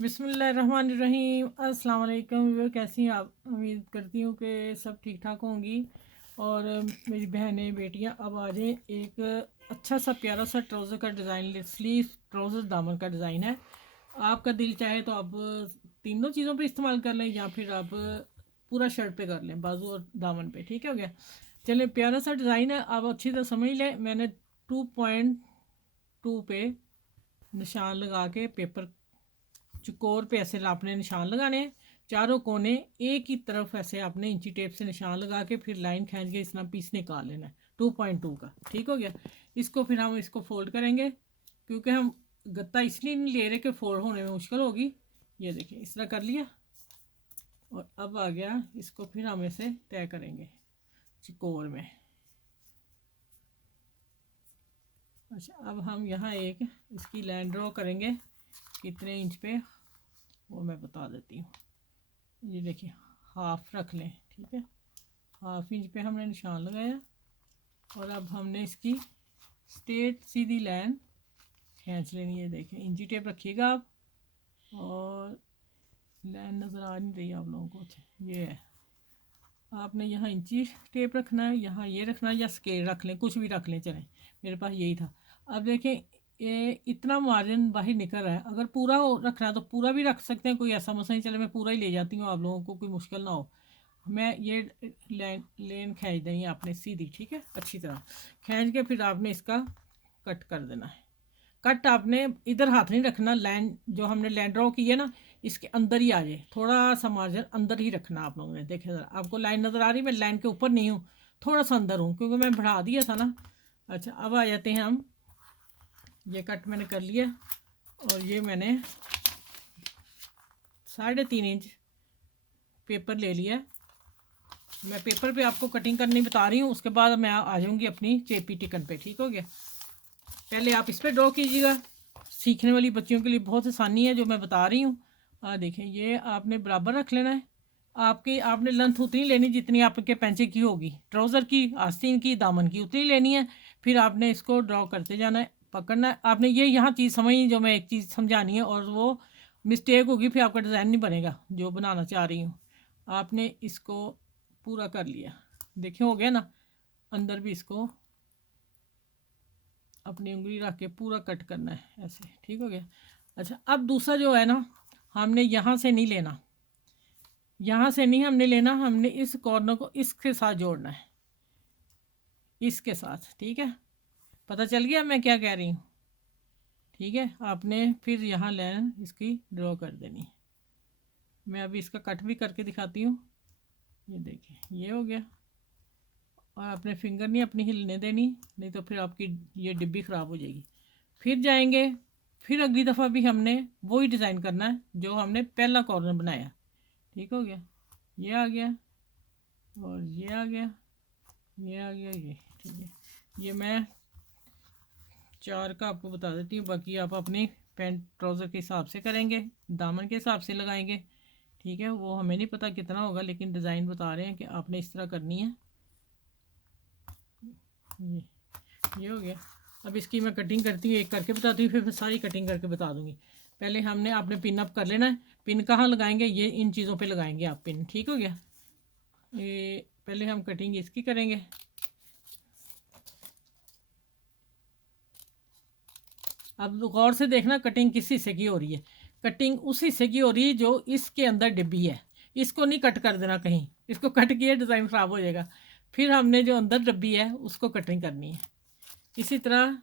बिस्मिल्लाहिर्रहमानिर्रहीम। अस्सलाम वालेकुम। वो कैसी हैं आप? उम्मीद करती हूँ कि सब ठीक ठाक होंगी। और मेरी बहनें बेटियाँ, अब आ जाएँ। एक अच्छा सा प्यारा सा ट्राउज़र का डिज़ाइन, स्लीव ट्राउज़र दामन का डिज़ाइन है। आपका दिल चाहे तो आप तीनों चीज़ों पे इस्तेमाल कर लें, या फिर आप पूरा शर्ट पे कर लें, बाजू और दामन पे। ठीक है, हो गया। चलिए, प्यारा सा डिज़ाइन है, आप अच्छी तरह समझ लें। मैंने 2.2 पे निशान लगा के पेपर चकोर पे ऐसे आपने निशान लगाने हैं। चारों कोने एक ही तरफ ऐसे आपने इंची टेप से निशान लगा के फिर लाइन खींच के इस तरह पीस निकाल लेना है 2.2 का। ठीक हो गया। इसको फिर हम इसको फोल्ड करेंगे, क्योंकि हम गत्ता इसलिए नहीं ले रहे कि फोल्ड होने में मुश्किल होगी। ये देखिए, इस तरह कर लिया। और अब आ गया, इसको फिर हम इसे तय करेंगे चकोर में। अच्छा, अब हम यहाँ एक इसकी लाइन ड्रॉ करेंगे। कितने इंच पे वो मैं बता देती हूँ। ये देखिए, हाफ रख लें। ठीक है, हाफ इंच पे हमने निशान लगाया। और अब हमने इसकी स्ट्रेट सीधी लाइन खींच लेनी है। देखिए, इंची टेप रखिएगा आप। और लाइन नज़र आ नहीं रही आप लोगों को? अच्छा, ये है। आपने यहाँ इंची टेप रखना है, यहाँ ये रखना है, या स्केल रख लें, कुछ भी रख लें, चलें। मेरे पास यही था। अब देखें, ये इतना मार्जिन बाहर निकल रहा है। अगर पूरा रखना है तो पूरा भी रख सकते हैं, कोई ऐसा मसला नहीं। चले, मैं पूरा ही ले जाती हूँ, आप लोगों को कोई मुश्किल ना हो। मैं ये लेन खींच देनी है आपने सीधी। ठीक है, अच्छी तरह खींच के फिर आपने इसका कट कर देना है। कट आपने इधर हाथ नहीं रखना। लाइन जो हमने लाइन ड्रॉ की है ना, इसके अंदर ही आ जाए। थोड़ा सा मार्जिन अंदर ही रखना आप लोगों ने। देखे ज़रा, आपको लाइन नज़र आ रही है? मैं लाइन के ऊपर नहीं हूँ, थोड़ा सा अंदर हूँ, क्योंकि मैं बढ़ा दिया था ना। अच्छा, अब आ जाते हैं हम। ये कट मैंने कर लिया। और ये मैंने 3.5 इंच पेपर ले लिया। मैं पेपर पे आपको कटिंग करनी बता रही हूँ, उसके बाद मैं आ जाऊँगी अपनी चेपी टिकन पे। ठीक हो गया। पहले आप इस पर ड्रॉ कीजिएगा। सीखने वाली बच्चियों के लिए बहुत आसानी है जो मैं बता रही हूँ। देखें, ये आपने बराबर रख लेना है। आपने लेंथ उतनी लेनी जितनी आपके पैंचे की होगी, ट्राउज़र की, आस्तीन की, दामन की, उतनी लेनी है। फिर आपने इसको ड्रॉ करते जाना है, पकड़ना है आपने। ये यहाँ चीज़ समझनी जो मैं एक चीज़ समझानी है, और वो मिस्टेक होगी फिर आपका डिज़ाइन नहीं बनेगा जो बनाना चाह रही हूँ। आपने इसको पूरा कर लिया। देखिए, हो गया ना। अंदर भी इसको अपनी उंगली रख के पूरा कट करना है ऐसे। ठीक हो गया। अच्छा, अब दूसरा जो है ना, हमने यहाँ से नहीं लेना, यहाँ से नहीं हमने लेना। हमने इस कॉर्नर को इसके साथ जोड़ना है, इसके साथ। ठीक है, पता चल गया मैं क्या कह रही हूँ? ठीक है, आपने फिर यहाँ लाइन इसकी ड्रॉ कर देनी। मैं अभी इसका कट भी करके दिखाती हूँ। ये देखिए, ये हो गया। और आपने फिंगर नहीं अपनी हिलने देनी, नहीं तो फिर आपकी ये डिब्बी ख़राब हो जाएगी। फिर जाएंगे, फिर अगली दफ़ा भी हमने वही डिज़ाइन करना है जो हमने पहला कॉर्नर बनाया। ठीक हो गया। ये आ गया, और ये आ गया, ये आ गया, ये। ठीक है, ये मैं 4 का आपको बता देती हूँ, बाकी आप अपनी पैंट ट्राउज़र के हिसाब से करेंगे, दामन के हिसाब से लगाएंगे। ठीक है, वो हमें नहीं पता कितना होगा, लेकिन डिज़ाइन बता रहे हैं कि आपने इस तरह करनी है। ये हो गया। अब इसकी मैं कटिंग करती हूँ, एक करके बताती हूँ, फिर मैं सारी कटिंग करके बता दूँगी। पहले हमने आपने पिन अप कर लेना है। पिन कहाँ लगाएंगे? ये इन चीज़ों पे लगाएंगे आप पिन। ठीक हो गया। ये पहले हम कटिंग इसकी करेंगे। अब गौर से देखना, कटिंग किस हिस्से की हो रही है। कटिंग उस हिस्से की हो रही है जो इसके अंदर डिब्बी है। इसको नहीं कट कर देना कहीं, इसको कट किया डिज़ाइन ख़राब हो जाएगा। फिर हमने जो अंदर डिब्बी है उसको कटिंग करनी है। इसी तरह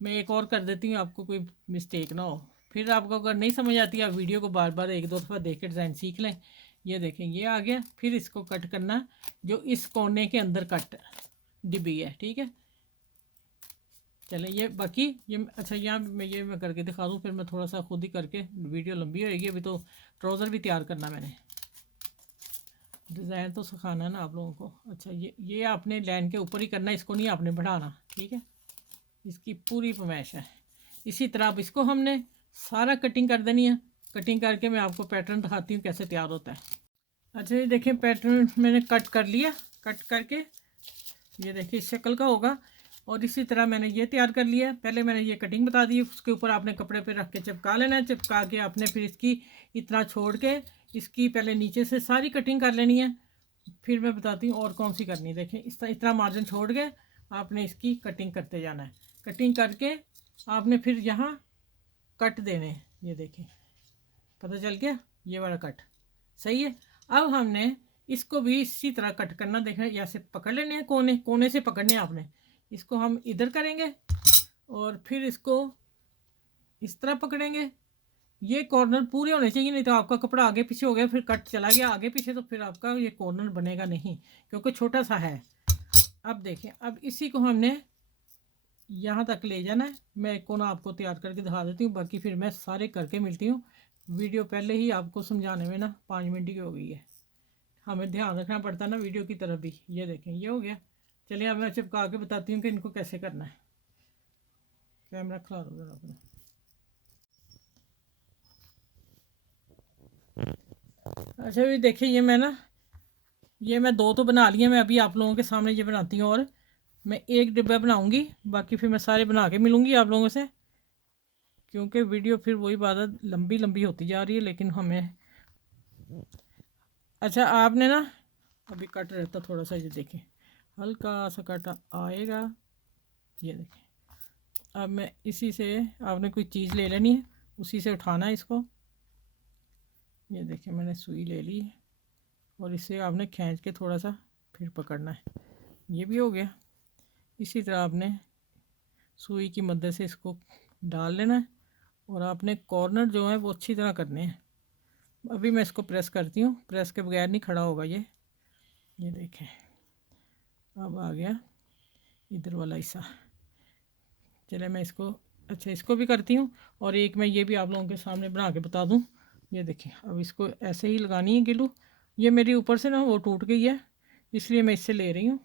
मैं एक और कर देती हूँ, आपको कोई मिस्टेक ना हो। फिर आपको अगर नहीं समझ आती, आप वीडियो को बार बार एक दो दफ़ा देख के डिज़ाइन सीख लें। ये देखें, ये आ गया। फिर इसको कट करना जो इस कोने के अंदर कट डिब्बी है। ठीक है, चलें। ये बाकी ये अच्छा, यहाँ मैं करके दिखा दूँ, फिर मैं थोड़ा सा खुद ही करके, वीडियो लंबी होएगी। अभी तो ट्राउज़र भी तैयार करना मैंने, डिज़ाइन तो सिखाना है ना आप लोगों को। अच्छा, ये आपने लाइन के ऊपर ही करना है, इसको नहीं आपने बढ़ाना। ठीक है, इसकी पूरी फरमाइश है। इसी तरह अब इसको हमने सारा कटिंग कर देनी है। कटिंग करके मैं आपको पैटर्न दिखाती हूँ कैसे तैयार होता है। अच्छा, ये देखें, पैटर्न मैंने कट कर लिया। कट करके ये देखिए इस शक्ल का होगा। और इसी तरह मैंने ये तैयार कर लिया है। पहले मैंने ये कटिंग बता दी, उसके ऊपर आपने कपड़े पे रख के चिपका लेना है। चिपका के आपने फिर इसकी इतना छोड़ के इसकी पहले नीचे से सारी कटिंग कर लेनी है। फिर मैं बताती हूँ और कौन सी करनी है। देखें इस तरह इतना मार्जिन छोड़ के आपने इसकी कटिंग करते जाना है। कटिंग करके आपने फिर यहाँ कट देने हैं। ये देखें पता चल गया, ये वाला कट सही है। अब हमने इसको भी इसी तरह कट करना। देखें ऐसे पकड़ लेने हैं, कोने कोने से पकड़ने हैं आपने। इसको हम इधर करेंगे और फिर इसको इस तरह पकड़ेंगे। ये कॉर्नर पूरे होने चाहिए, नहीं तो आपका कपड़ा आगे पीछे हो गया, फिर कट चला गया आगे पीछे, तो फिर आपका ये कॉर्नर बनेगा नहीं, क्योंकि छोटा सा है। अब देखें, अब इसी को हमने यहाँ तक ले जाना है। मैं एक कोना आपको तैयार करके दिखा देती हूँ, बाकी फिर मैं सारे करके मिलती हूँ। वीडियो पहले ही आपको समझाने में ना 5 मिनट की हो गई है, हमें ध्यान रखना पड़ता है ना वीडियो की तरफ भी। ये देखें ये हो गया। चलिए अब मैं चिपका के बताती हूँ कि इनको कैसे करना है। कैमरा खिला दो जरा अपना। अच्छा भी देखिए, ये मैं 2 तो बना लिए। मैं अभी आप लोगों के सामने ये बनाती हूँ, और मैं 1 डिब्बा बनाऊँगी, बाकी फिर मैं सारे बना के मिलूँगी आप लोगों से, क्योंकि वीडियो फिर वही बात लंबी लंबी होती जा रही है। लेकिन हमें अच्छा आपने ना अभी कट रहता थोड़ा सा, ये देखें हल्का सा कट आएगा। ये देखें, अब मैं इसी से आपने कोई चीज़ ले लेनी है, उसी से उठाना है इसको। ये देखें मैंने सुई ले ली और इससे आपने खींच के थोड़ा सा फिर पकड़ना है। ये भी हो गया। इसी तरह आपने सुई की मदद से इसको डाल लेना है, और आपने कॉर्नर जो है वो अच्छी तरह करने हैं। अभी मैं इसको प्रेस करती हूँ, प्रेस के बगैर नहीं खड़ा होगा ये देखें अब आ गया इधर वाला हिस्सा। चले मैं इसको अच्छा इसको भी करती हूँ, और एक मैं ये भी आप लोगों के सामने बना के बता दूँ। ये देखिए अब इसको ऐसे ही लगानी है ग्लू। ये मेरी ऊपर से ना वो टूट गई है, इसलिए मैं इससे ले रही हूँ।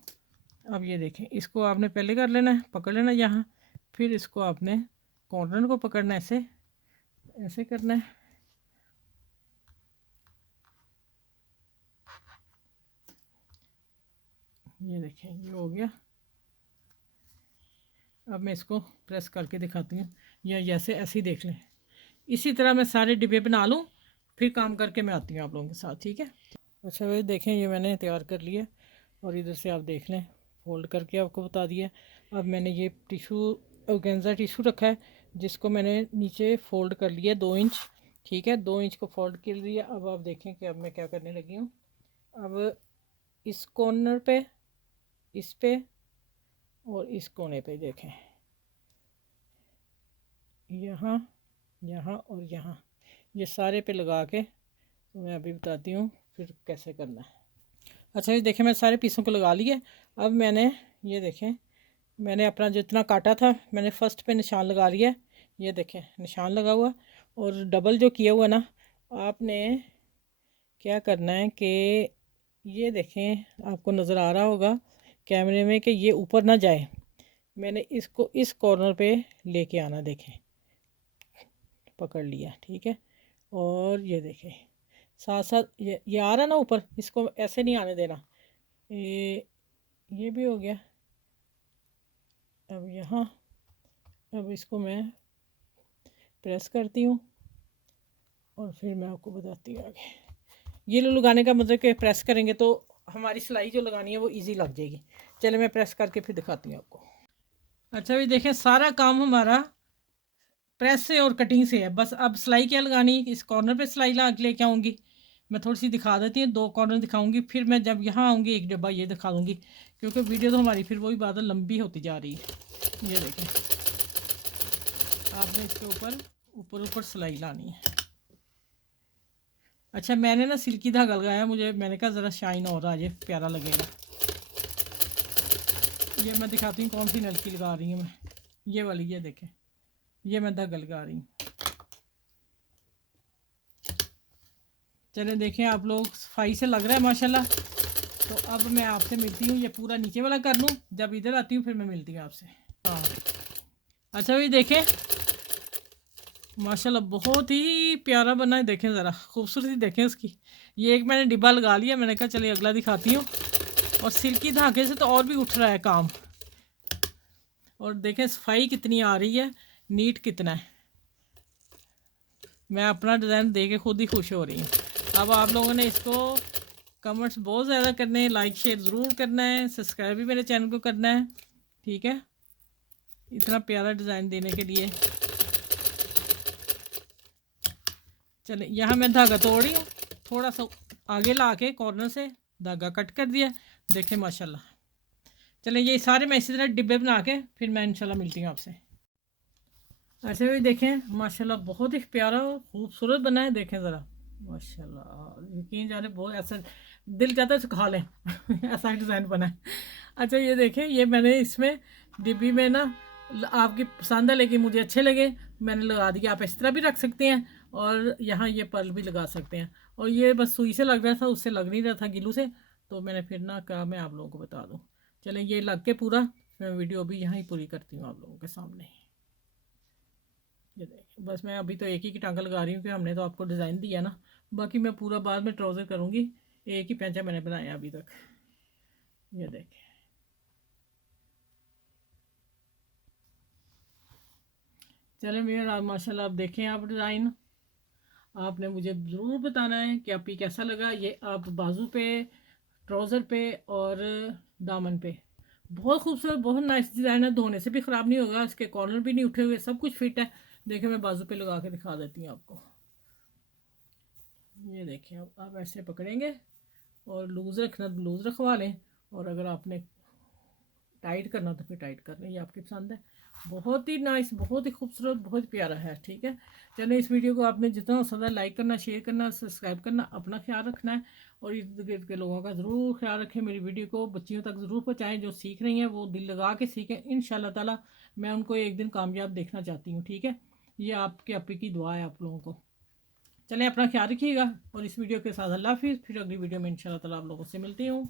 अब ये देखें, इसको आपने पहले कर लेना है, पकड़ लेना यहाँ, फिर इसको आपने कॉर्नर को पकड़ना है, ऐसे ऐसे करना है। ये देखें ये हो गया। अब मैं इसको प्रेस करके दिखाती हूँ, या जैसे ऐसे ही देख लें। इसी तरह मैं सारे डिब्बे बना लूँ, फिर काम करके मैं आती हूँ आप लोगों के साथ, ठीक है। अच्छा भाई देखें, ये मैंने तैयार कर लिया, और इधर से आप देख लें फोल्ड करके आपको बता दिया। अब मैंने ये टिशू ऑर्गेन्जा टिशू रखा है, जिसको मैंने नीचे फ़ोल्ड कर लिया 2 इंच, ठीक है। 2 इंच को फोल्ड कर लिया। अब आप देखें कि अब मैं क्या करने लगी हूँ। अब इस कॉर्नर पे, इस पे और इस कोने पे देखें, यहाँ यहाँ और यहाँ, ये सारे पे लगा के तो मैं अभी बताती हूँ फिर कैसे करना है। अच्छा ये देखें, मैं सारे पीसों को लगा लिया। अब मैंने ये देखें, मैंने अपना जितना काटा था मैंने फ़र्स्ट पे निशान लगा लिया। ये देखें निशान लगा हुआ, और डबल जो किया हुआ ना, आपने क्या करना है कि ये देखें आपको नज़र आ रहा होगा कैमरे में कि ये ऊपर ना जाए। मैंने इसको इस कॉर्नर पे लेके आना, देखें पकड़ लिया, ठीक है। और ये देखें साथ साथ ये आ रहा ना ऊपर, इसको ऐसे नहीं आने देना। ये भी हो गया। अब यहाँ, अब इसको मैं प्रेस करती हूँ, और फिर मैं आपको बताती हूँ आगे। ये लगाने का मतलब कि प्रेस करेंगे तो हमारी सिलाई जो लगानी है वो इजी लग जाएगी। चले मैं प्रेस करके फिर दिखाती हूँ आपको। अच्छा भी देखें, सारा काम हमारा प्रेस से और कटिंग से है। बस अब सिलाई क्या लगानी, इस कॉर्नर पे सिलाई लेके आऊँगी। मैं थोड़ी सी दिखा देती हूँ, 2 कॉर्नर दिखाऊंगी, फिर मैं जब यहाँ आऊँगी 1 डब्बा ये दिखा दूँगी, क्योंकि वीडियो तो हमारी फिर वही बात लंबी होती जा रही है। ये देखें, आपने इसके ऊपर सिलाई लानी है। अच्छा मैंने ना सिल्की धागा लगाया, मैंने कहा ज़रा शाइन और आ जाए, प्यारा लगेगा। ये मैं दिखाती हूँ कौन सी नलकी लगा रही हूँ मैं, ये वाली। ये देखें, ये मैं धागा लगा रही हूँ। चले देखें, आप लोग सफाई से लग रहा है माशाल्लाह। तो अब मैं आपसे मिलती हूँ, ये पूरा नीचे वाला कर लूँ, जब इधर आती हूँ फिर मैं मिलती हूँ आपसे। हाँ अच्छा भाई देखें, माशाल्लाह बहुत ही प्यारा बना है। देखें ज़रा खूबसूरती देखें उसकी। ये एक मैंने डिब्बा लगा लिया, मैंने कहा चलिए अगला दिखाती हूँ। और सिल्की धागे से तो और भी उठ रहा है काम। और देखें सफाई कितनी आ रही है, नीट कितना है। मैं अपना डिज़ाइन देख के खुद ही खुश हो रही हूँ। अब आप लोगों ने इसको कमेंट्स बहुत ज़्यादा करने हैं, लाइक शेयर ज़रूर करना है, सब्सक्राइब भी मेरे चैनल को करना है, ठीक है, इतना प्यारा डिज़ाइन देने के लिए। चले यहाँ मैं धागा तोड़ रही हूँ, थोड़ा सा आगे ला के कॉर्नर से धागा कट कर दिया, देखें माशाल्लाह। चले ये सारे मैं इसी तरह डिब्बे बना के फिर मैं इंशाल्लाह मिलती हूँ आपसे। ऐसे भी देखें माशाल्लाह बहुत ही प्यारा खूबसूरत बना है, देखें ज़रा माशाल्लाह, यकीन जाने बहुत ऐसा दिल चाहता है खा लें ऐसा डिज़ाइन बना है। अच्छा ये देखें, ये मैंने इसमें डिब्बी में ना, आपकी पसंद है लेकिन मुझे अच्छे लगे, मैंने लगा दिया। आप इस तरह भी रख सकते हैं और यहाँ ये पर्ल भी लगा सकते हैं। और ये बस सुई से लग रहा था, उससे लग नहीं रहा था गिलू से, तो मैंने फिर ना कहा मैं आप लोगों को बता दूँ। चलें ये लग के पूरा मैं वीडियो अभी यहाँ ही पूरी करती हूँ आप लोगों के सामने। ये देखिए बस मैं अभी तो एक ही की टांका लगा रही हूँ कि हमने तो आपको डिज़ाइन दिया ना, बाकी मैं पूरा बाद में ट्राउज़र करूँगी। एक ही पैंचा मैंने बनाया अभी तक। ये देखिए चलें मेरा माशाल्लाह, आप देखें आप डिज़ाइन, आपने मुझे ज़रूर बताना है कि आपको कैसा लगा। ये आप बाजू पे, ट्राउज़र पे और दामन पे बहुत खूबसूरत, बहुत नाइस डिज़ाइन है, धोने से भी ख़राब नहीं होगा, इसके कॉर्नर भी नहीं उठे हुए, सब कुछ फिट है। देखिए मैं बाजू पे लगा के दिखा देती हूँ आपको। ये देखिए अब आप ऐसे पकड़ेंगे और लूज़ रखना तो लूज़ रखवा लें, और अगर आपने टाइट करना तो फिर टाइट कर लें, ये आपकी पसंद है। बहुत ही नाइस, बहुत ही खूबसूरत, बहुत प्यारा है, ठीक है। चलें इस वीडियो को आपने जितना हो सकता है लाइक करना, शेयर करना, सब्सक्राइब करना, अपना ख्याल रखना है और इर्द गिर्द के लोगों का ज़रूर ख्याल रखें। मेरी वीडियो को बच्चियों तक ज़रूर पहुँचाएँ, जो सीख रही हैं वो दिल लगा के सीखें, इंशाल्लाह ताला मैं उनको एक दिन कामयाब देखना चाहती हूँ, ठीक है। ये आपके आपी की दुआ है आप लोगों को। चलें अपना ख्याल रखिएगा और इस वीडियो के साथ अल्लाह हाफिज़, फिर अगली वीडियो में इंशाल्लाह ताला आप लोगों से मिलती हूँ।